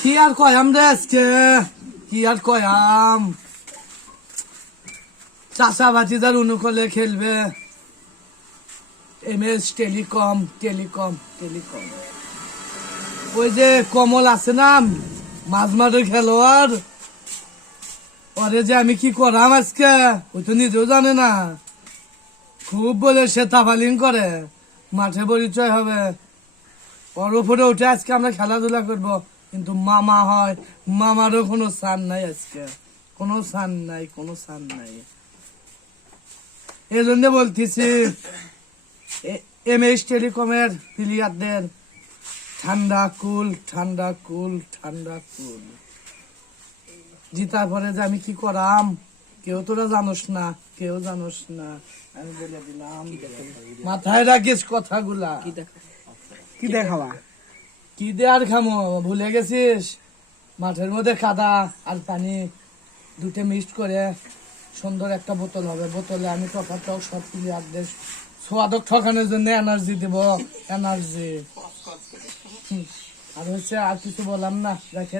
কি আর কয়াম রে আজকে, কি আর কয়াম, চাষা বাতিদার অনুকূলে খেলবে MS টেলিকম। ওই যে কমল আছে না মাঝ মাঠের খেলোয়াড়, ওরে যে আমি কি করাম আজকে ওই তো নিজেও জানে না। খুব বলে সে তাফালিং করে, মাঠে পরিচয় হবে, ওর উপরে উঠে আজকে আমরা খেলাধুলা করব। কিন্তু মামা হয়, মামারও কোনো সান নাই আজকে, কোনো সান নাই। এই জন্য বলতেছি MS টেলিকমের প্লেয়ারদের ঠান্ডা কুল। জিতার পরে যে আমি কি করাম কেউ তোরা জানোস না, আমি বলে দিলাম। মাথায় রাখিস কথাগুলা। কি দেখাবা? কি দে আর খামো, ভুলে গেছিস? মাঠের মধ্যে কাদা আর পানি দুটো মিক্সড করে সুন্দর একটা বোতল হবে। বোতলে আমি টক সব প্লেয়ারদের সোয়াদক ঠকানোর জন্য এনার্জি দেব, এনার্জি। আর হচ্ছে আর কিছু বললাম না, রেখে